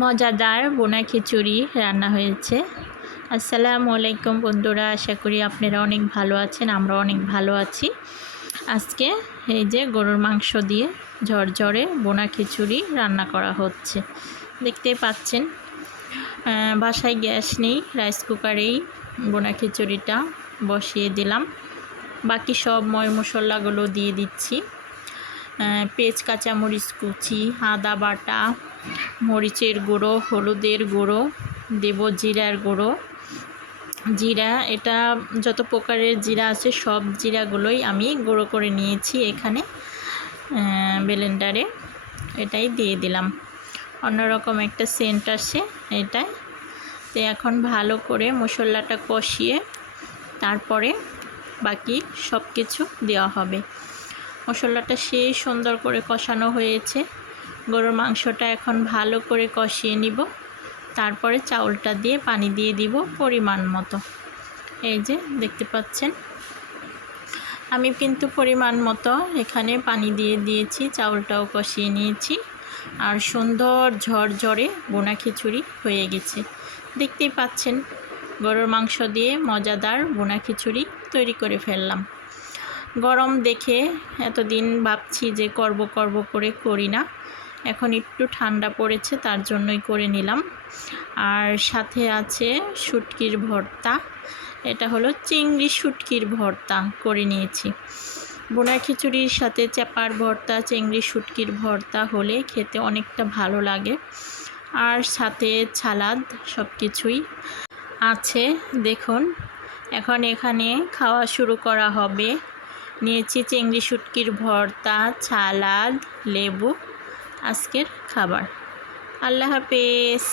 মজাদার বোনা খিচুড়ি রান্না হয়েছে। আসসালামু আলাইকুম বন্ধুরা, আশা করি আপনারা অনেক ভালো আছেন। আমরা অনেক ভালো আছি। আজকে এই যে গরুর মাংস দিয়ে ঝরঝরে বোনা খিচুড়ি রান্না করা হচ্ছে, দেখতেই পাচ্ছেন। বাসায় গ্যাস নেই, রাইস কুকারেই বোনা খিচুড়িটা বসিয়ে দিলাম। বাকি সব মশলাগুলো দিয়ে দিচ্ছি। পেঁয়াজ, কাঁচামরিচ কুচি, আদা বাটা, মরিচের গুঁড়ো, হলুদের গুঁড়ো দেব, জিরার গুঁড়ো। জিরা, এটা যত প্রকারের জিরা আছে সব জিরাগুলোই আমি গুঁড়ো করে নিয়েছি এখানে ব্লেন্ডারে। এটাই দিয়ে দিলাম, অন্যরকম একটা সেন্ট আসে এটাই। তো এখন ভালো করে মশলাটা কষিয়ে তারপরে বাকি সব কিছু দেওয়া হবে। মশলাটা সেই সুন্দর করে কষানো হয়েছে। গরুর মাংসটা এখন ভালো করে কষিয়ে নিব, তারপরে চাউলটা দিয়ে পানি দিয়ে দিব পরিমাণ মতো। এই যে দেখতে পাচ্ছেন, আমি কিন্তু পরিমাণ মতো এখানে পানি দিয়ে দিয়েছি, চাউলটাও কষিয়ে নিয়েছি, আর সুন্দর ঝরঝরে বোনা খিচুড়ি হয়ে গেছে। দেখতেই পাচ্ছেন, গরুর মাংস দিয়ে মজাদার বোনা খিচুড়ি তৈরি করে ফেললাম। গরম দেখে এতদিন ভাবছি যে করব করে করি না, এখন একটু ঠান্ডা পড়েছে তার জন্যই করে নিলাম। আর সাথে আছে শুটকির ভর্তা, এটা হলো চিংড়ি শুটকির ভর্তা করে নিয়েছি। বোনা খিচুড়ির সাথে চাপার ভর্তা, চিংড়ি শুটকির ভর্তা হলে খেতে অনেকটা ভালো লাগে। আর সাথে সালাদ, সব কিছুই আছে। দেখুন, এখন এখানে খাওয়া শুরু করা হবে। নিয়েছি চিংড়ি শুটকির ভর্তা, সালাদ, লেবু, আজকের খাবার। আল্লাহ হাফেজ।